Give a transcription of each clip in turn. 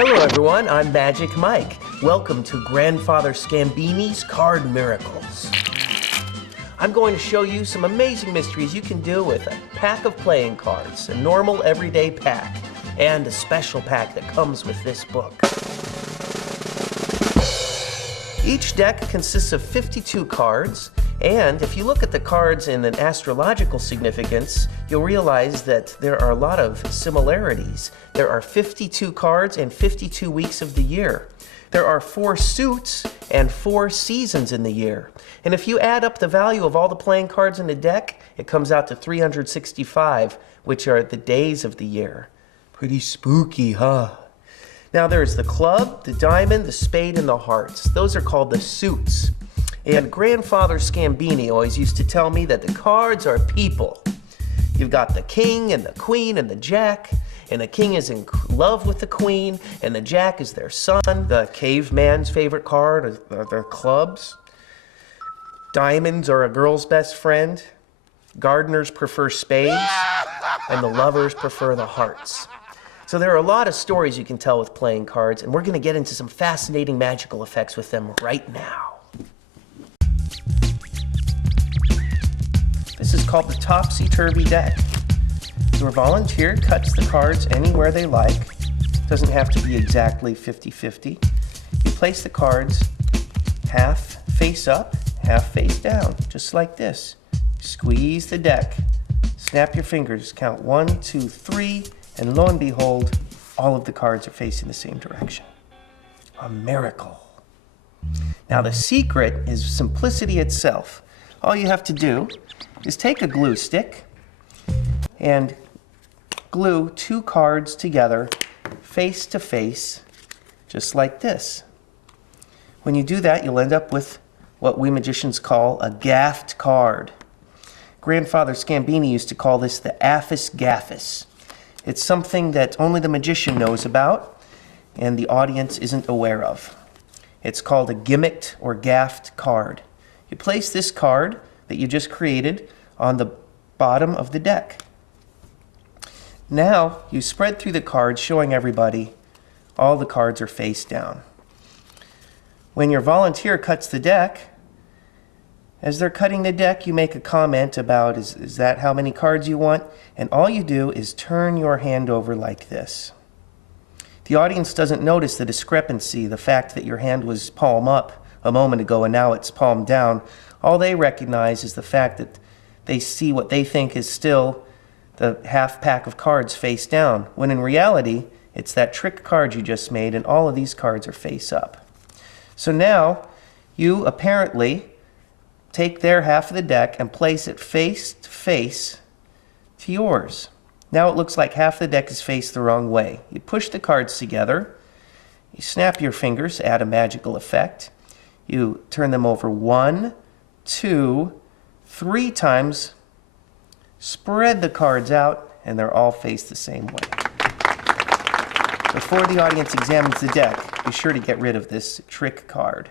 Hello everyone, I'm Magic Mike. Welcome to Grandfather Scambini's Card Miracles. I'm going to show you some amazing mysteries you can do with a pack of playing cards, a normal everyday pack, and a special pack that comes with this book. Each deck consists of 52 cards, and if you look at the cards in an astrological significance, you'll realize that there are a lot of similarities. There are 52 cards and 52 weeks of the year. There are 4 suits and 4 seasons in the year. And if you add up the value of all the playing cards in the deck, it comes out to 365, which are the days of the year. Pretty spooky, huh? Now there's the club, the diamond, the spade, and the hearts. Those are called the suits. And Grandfather Scambini always used to tell me that the cards are people. You've got the king and the queen and the jack, and the king is in love with the queen, and the jack is their son. The caveman's favorite card are the clubs. Diamonds are a girl's best friend. Gardeners prefer spades, and the lovers prefer the hearts. So there are a lot of stories you can tell with playing cards, and we're going to get into some fascinating magical effects with them right now. This is called the topsy-turvy deck. Your volunteer cuts the cards anywhere they like. Doesn't have to be exactly 50-50. You place the cards half face up, half face down, just like this. Squeeze the deck. Snap your fingers, count 1, 2, 3, and lo and behold, all of the cards are facing the same direction. A miracle. Now the secret is simplicity itself. All you have to do is take a glue stick and glue 2 cards together face to face, just like this. When you do that, you'll end up with what we magicians call a gaffed card. Grandfather Scambini used to call this the affus gaffus. It's something that only the magician knows about and the audience isn't aware of. It's called a gimmicked or gaffed card. You place this card that you just created on the bottom of the deck. Now you spread through the cards, showing everybody all the cards are face down. When your volunteer cuts the deck, as they're cutting the deck, you make a comment about, is that how many cards you want? And all you do is turn your hand over like this. The audience doesn't notice the discrepancy, the fact that your hand was palm up a moment ago and now it's palm down. All they recognize is the fact that they see what they think is still the half pack of cards face down, when in reality, it's that trick card you just made and all of these cards are face up. So now, you apparently take their half of the deck and place it face to face to yours. Now it looks like half the deck is faced the wrong way. You push the cards together, you snap your fingers, add a magical effect. You turn them over 1, 2, 3 times, spread the cards out, and they're all faced the same way. Before the audience examines the deck, be sure to get rid of this trick card.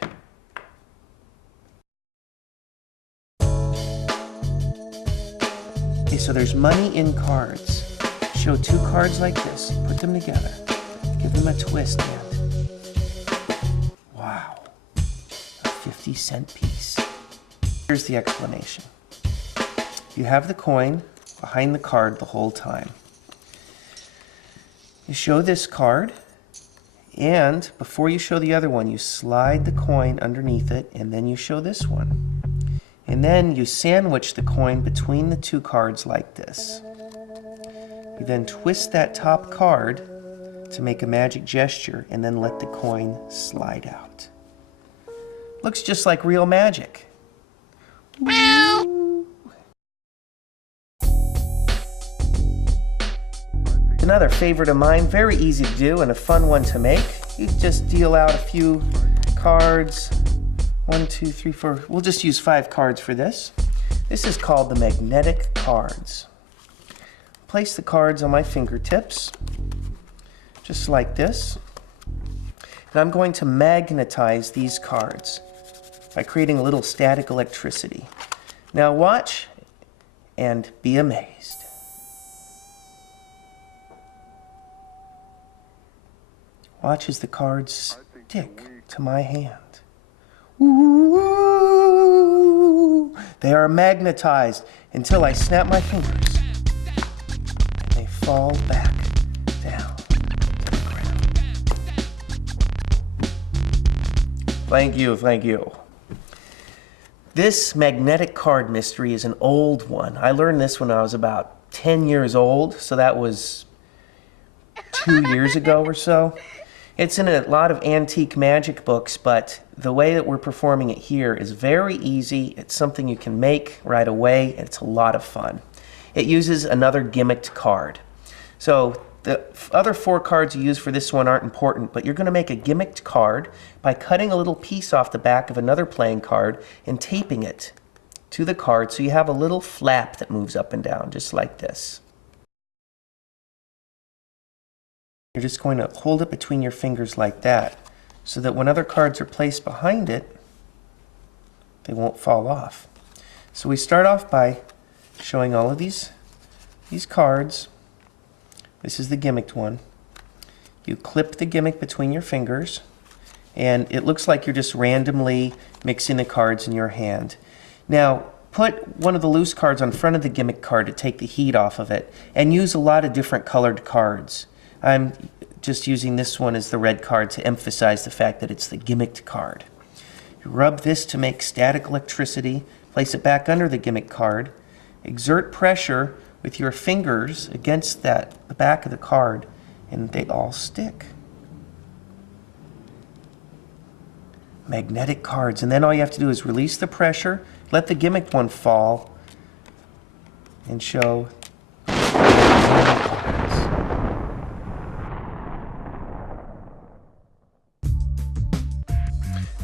Okay, so there's money in cards. Show 2 cards like this, put them together, give them a twist, and wow, a 50-cent piece. Here's the explanation. You have the coin behind the card the whole time. You show this card, and before you show the other one, you slide the coin underneath it, and then you show this one. And then you sandwich the coin between the 2 cards like this. You then twist that top card to make a magic gesture, and then let the coin slide out. Looks just like real magic. Another favorite of mine, very easy to do and a fun one to make. You just deal out a few cards. 1, 2, 3, 4. We'll just use 5 cards for this. This is called the magnetic cards. Place the cards on my fingertips, just like this. And I'm going to magnetize these cards by creating a little static electricity. Now watch and be amazed. Watch as the cards stick to my hand. Ooh, they are magnetized until I snap my fingers and they fall back down to the ground. Thank you, thank you. This magnetic card mystery is an old one. I learned this when I was about 10 years old, so that was 2 years ago or so. It's in a lot of antique magic books, but the way that we're performing it here is very easy. It's something you can make right away, and it's a lot of fun. It uses another gimmicked card. So the other 4 cards you use for this one aren't important, but you're going to make a gimmicked card by cutting a little piece off the back of another playing card and taping it to the card so you have a little flap that moves up and down, just like this. You're just going to hold it between your fingers like that so that when other cards are placed behind it, they won't fall off. So we start off by showing all of these cards. This is the gimmicked one. You clip the gimmick between your fingers, and it looks like you're just randomly mixing the cards in your hand. Now, put one of the loose cards on front of the gimmick card to take the heat off of it, and use a lot of different colored cards. I'm just using this one as the red card to emphasize the fact that it's the gimmicked card. You rub this to make static electricity, place it back under the gimmick card, exert pressure with your fingers against the back of the card, and they all stick. Magnetic cards, and then all you have to do is release the pressure, let the gimmick one fall, and show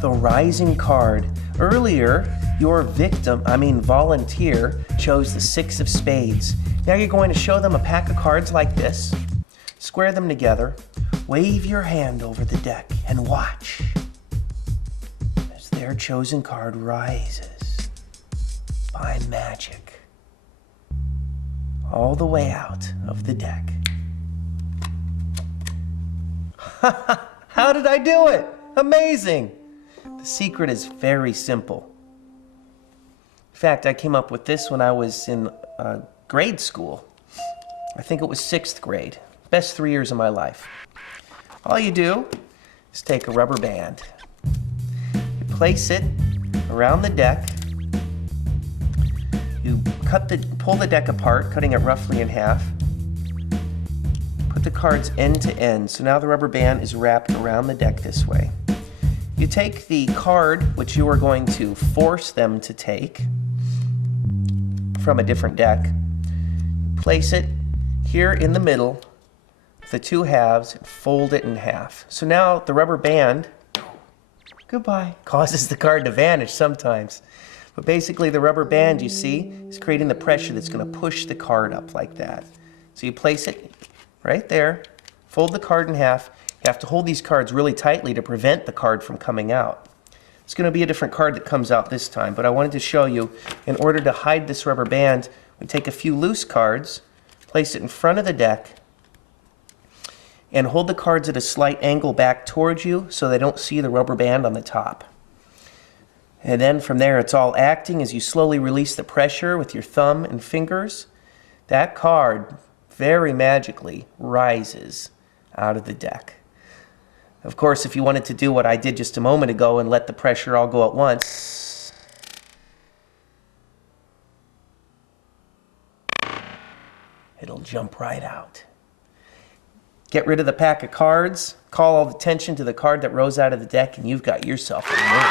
the rising card. Earlier, your volunteer, chose the 6 of spades. Now you're going to show them a pack of cards like this, square them together, wave your hand over the deck, and watch as their chosen card rises by magic all the way out of the deck. How did I do it? Amazing! The secret is very simple. In fact, I came up with this when I was in grade school. I think it was 6th grade. Best 3 years of my life. All you do is take a rubber band. You place it around the deck. You pull the deck apart, cutting it roughly in half. Put the cards end to end. So now the rubber band is wrapped around the deck this way. You take the card, which you are going to force them to take from a different deck, place it here in the middle, the 2 halves, and fold it in half. So now the rubber band, goodbye, causes the card to vanish sometimes. But basically the rubber band, you see, is creating the pressure that's going to push the card up like that. So you place it right there, fold the card in half. You have to hold these cards really tightly to prevent the card from coming out. It's going to be a different card that comes out this time, but I wanted to show you, in order to hide this rubber band, we take a few loose cards, place it in front of the deck, and hold the cards at a slight angle back towards you so they don't see the rubber band on the top. And then from there, it's all acting as you slowly release the pressure with your thumb and fingers. That card very magically rises out of the deck. Of course, if you wanted to do what I did just a moment ago and let the pressure all go at once, it'll jump right out. Get rid of the pack of cards, call all the attention to the card that rose out of the deck, and you've got yourself a winner.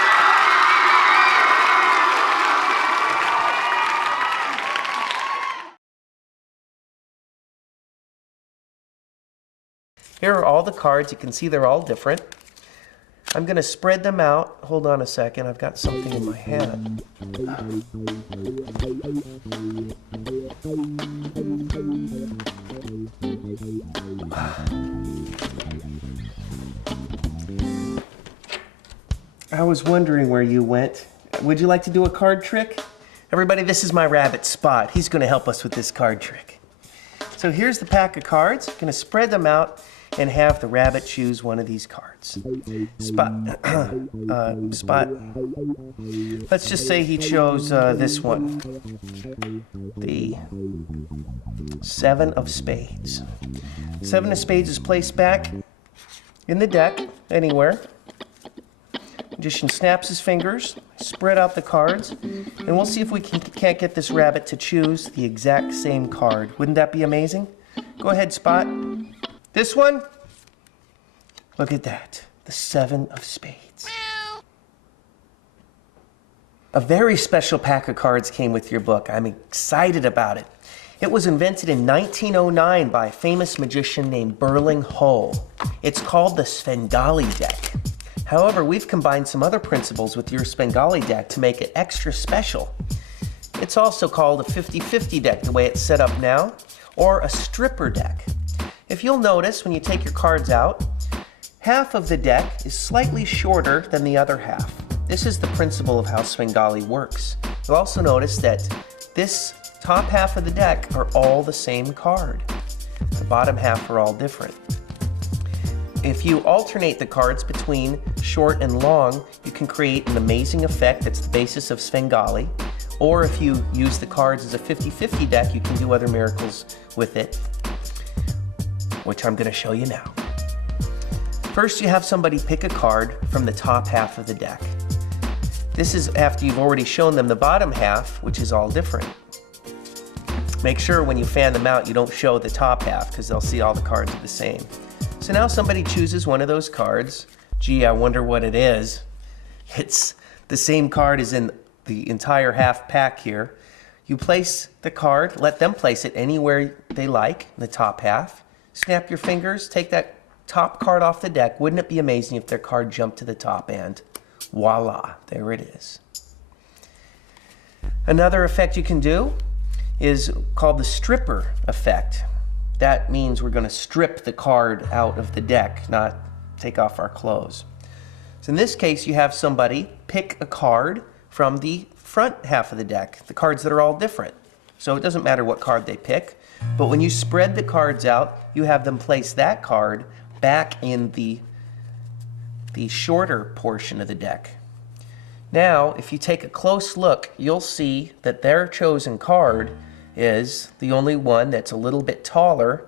Here are all the cards. You can see they're all different. I'm going to spread them out. Hold on a second. I've got something in my hand. I was wondering where you went. Would you like to do a card trick? Everybody, this is my rabbit Spot. He's going to help us with this card trick. So here's the pack of cards. I'm going to spread them out. and have the rabbit choose one of these cards. Spot. Let's just say he chose this one, the 7 of spades. 7 of spades is placed back in the deck, anywhere. Magician snaps his fingers, spread out the cards, and we'll see if we can't get this rabbit to choose the exact same card. Wouldn't that be amazing? Go ahead, Spot. This one? Look at that. The 7 of spades. A very special pack of cards came with your book. I'm excited about it. It was invented in 1909 by a famous magician named Burling Hull. It's called the Svengali deck. However, we've combined some other principles with your Svengali deck to make it extra special. It's also called a 50-50 deck, the way it's set up now, or a stripper deck. If you'll notice, when you take your cards out, half of the deck is slightly shorter than the other half. This is the principle of how Svengali works. You'll also notice that this top half of the deck are all the same card. The bottom half are all different. If you alternate the cards between short and long, you can create an amazing effect that's the basis of Svengali. Or if you use the cards as a 50-50 deck, you can do other miracles with it, which I'm going to show you now. First, you have somebody pick a card from the top half of the deck. This is after you've already shown them the bottom half, which is all different. Make sure when you fan them out, you don't show the top half, because they'll see all the cards are the same. So now somebody chooses one of those cards. Gee, I wonder what it is. It's the same card as in the entire half pack here. You place the card, let them place it anywhere they like in the top half. Snap your fingers, take that top card off the deck. Wouldn't it be amazing if their card jumped to the top and voila, there it is. Another effect you can do is called the stripper effect. That means we're going to strip the card out of the deck, not take off our clothes. So in this case, you have somebody pick a card from the front half of the deck, the cards that are all different. So it doesn't matter what card they pick, but when you spread the cards out, you have them place that card back in the shorter portion of the deck. Now, if you take a close look, you'll see that their chosen card is the only one that's a little bit taller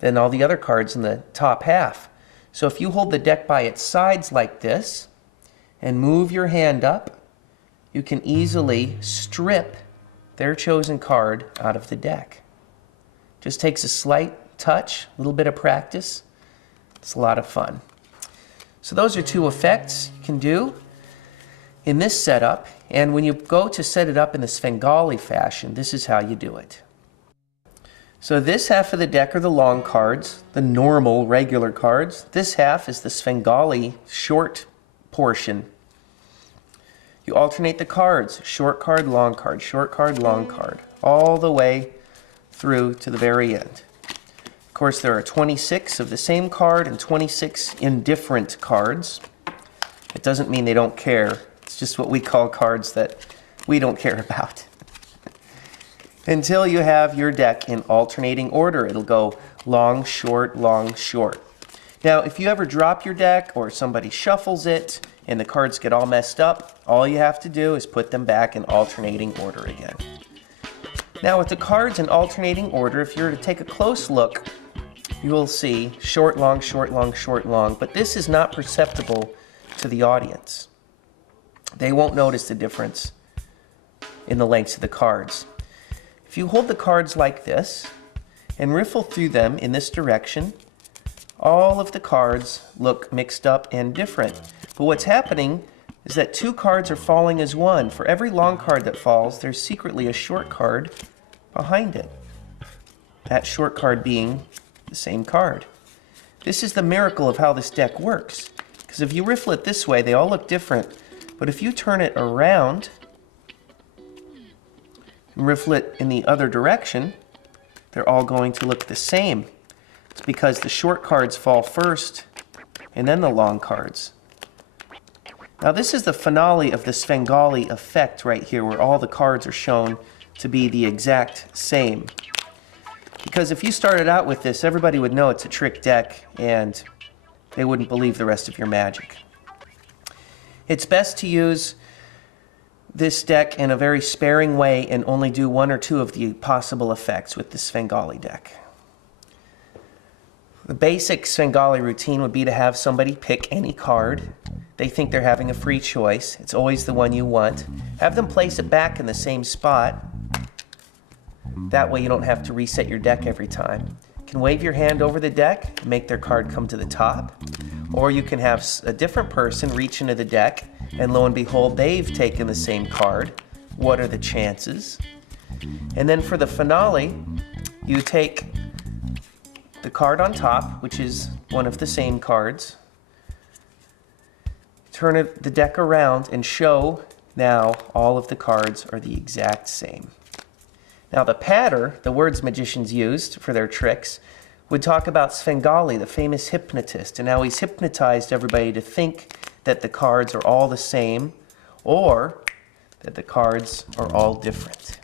than all the other cards in the top half. So if you hold the deck by its sides like this and move your hand up, you can easily strip their chosen card out of the deck. Just takes a slight touch, a little bit of practice. It's a lot of fun. So those are two effects you can do in this setup, and when you go to set it up in the Svengali fashion, this is how you do it. So this half of the deck are the long cards, the normal, regular cards. This half is the Svengali short portion. You alternate the cards, short card, long card, short card, long card, all the way through to the very end. Of course, there are 26 of the same card and 26 indifferent cards. It doesn't mean they don't care. It's just what we call cards that we don't care about. Until you have your deck in alternating order. It'll go long, short, long, short. Now, if you ever drop your deck or somebody shuffles it and the cards get all messed up, all you have to do is put them back in alternating order again. Now, with the cards in alternating order, if you were to take a close look, you will see short, long, short, long, short, long, but this is not perceptible to the audience. They won't notice the difference in the lengths of the cards. If you hold the cards like this and riffle through them in this direction, all of the cards look mixed up and different. But what's happening is that two cards are falling as one. For every long card that falls, there's secretly a short card behind it. That short card being the same card. This is the miracle of how this deck works. Because if you riffle it this way, they all look different. But if you turn it around and riffle it in the other direction, they're all going to look the same. It's because the short cards fall first and then the long cards. Now this is the finale of the Svengali effect right here, where all the cards are shown to be the exact same. Because if you started out with this, everybody would know it's a trick deck and they wouldn't believe the rest of your magic. It's best to use this deck in a very sparing way and only do one or two of the possible effects with the Svengali deck. The basic Svengali routine would be to have somebody pick any card. They think they're having a free choice. It's always the one you want. Have them place it back in the same spot. That way you don't have to reset your deck every time. You can wave your hand over the deck and make their card come to the top. Or you can have a different person reach into the deck and lo and behold, they've taken the same card. What are the chances? And then for the finale, you take the card on top, which is one of the same cards, turn the deck around and show now all of the cards are the exact same. Now the patter, the words magicians used for their tricks, would talk about Svengali, the famous hypnotist, and how he's hypnotized everybody to think that the cards are all the same or that the cards are all different.